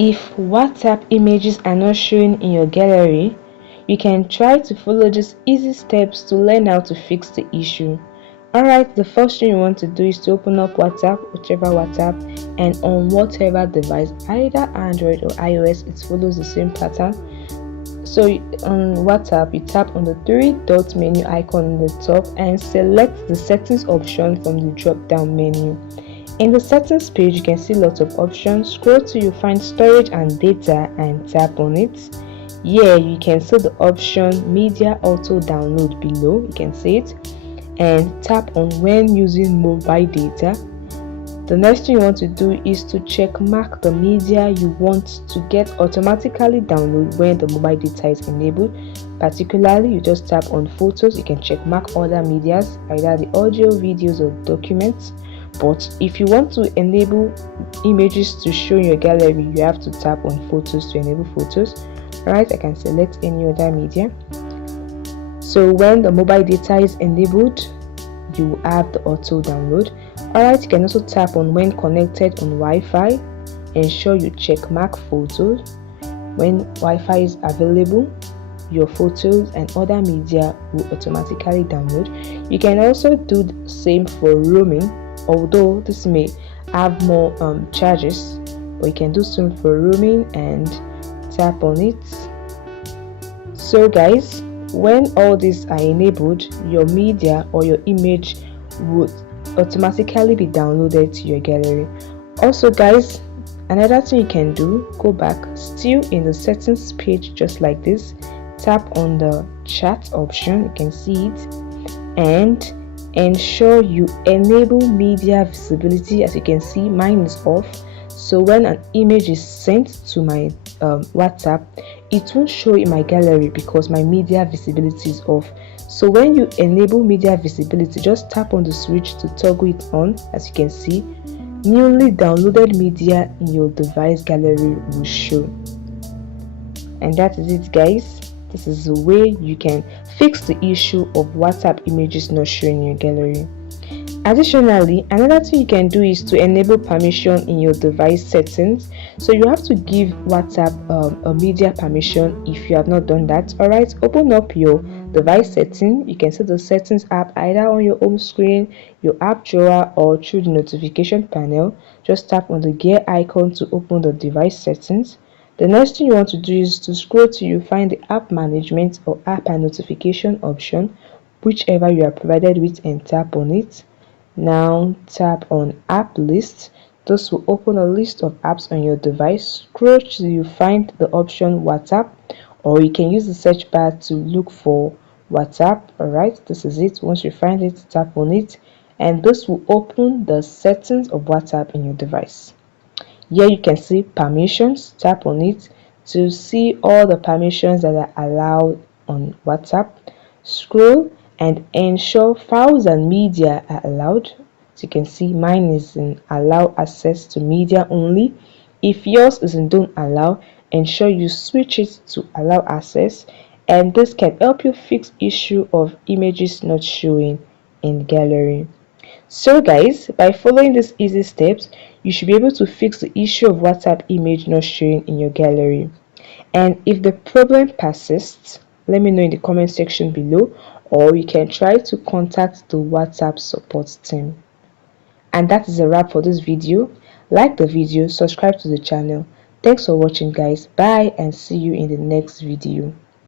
If WhatsApp images are not showing in your gallery, you can try to follow these easy steps to learn how to fix the issue. Alright, the first thing you want to do is to open up WhatsApp, whichever WhatsApp, and on whatever device, either Android or iOS, it follows the same pattern. So on WhatsApp, you tap on the three dot menu icon on the top and select the settings option from the drop down menu. In the settings page, you can see lots of options. Scroll till you find storage and data and tap on it. Here you can see the option media auto download below. You can see it, and tap on when using mobile data. The next thing you want to do is to check mark the media you want to get automatically download when the mobile data is enabled. Particularly, you just tap on photos. You can check mark other medias, either the audio, videos, or documents. But if you want to enable images to show in your gallery, you have to tap on photos to enable photos. Alright, I can select any other media. So when the mobile data is enabled, you have the auto download. Alright, you can also tap on when connected on Wi-Fi. Ensure you check mark photos. When Wi-Fi is available, your photos and other media will automatically download. You can also do the same for roaming, although this may have more charges, but you can do some for roaming and tap on it. So guys, when all these are enabled, your media or your image would automatically be downloaded to your gallery. Also guys, another thing you can do, go back still in the settings page just like this, tap on the chat option, you can see it, and ensure you enable media visibility. As you can see, mine is off, so when an image is sent to my WhatsApp, it won't show in my gallery because my media visibility is off. So when you enable media visibility, just tap on the switch to toggle it on. As you can see, newly downloaded media in your device gallery will show. And that is it guys. This is the way you can fix the issue of WhatsApp images not showing in your gallery. Additionally, another thing you can do is to enable permission in your device settings. So you have to give WhatsApp a media permission if you have not done that. Alright, open up your device setting. You can see the settings app either on your home screen, your app drawer, or through the notification panel. Just tap on the gear icon to open the device settings. The next thing you want to do is to scroll till you find the app management or app and notification option, whichever you are provided with, and tap on it. Now tap on app list. This will open a list of apps on your device. Scroll till you find the option WhatsApp, or you can use the search bar to look for WhatsApp. Alright, this is it. Once you find it, tap on it, and this will open the settings of WhatsApp in your device. Here you can see permissions. Tap on it to see all the permissions that are allowed on WhatsApp. Scroll and ensure files and media are allowed. As you can see, mine is in allow access to media only. If yours is in don't allow, ensure you switch it to allow access, and this can help you fix issue of images not showing in gallery. So guys, by following these easy steps, you should be able to fix the issue of WhatsApp image not showing in your gallery. And if the problem persists, let me know in the comment section below, or you can try to contact the WhatsApp support team. And that is a wrap for this video. Like the video, subscribe to the channel. Thanks for watching guys. Bye and see you in the next video.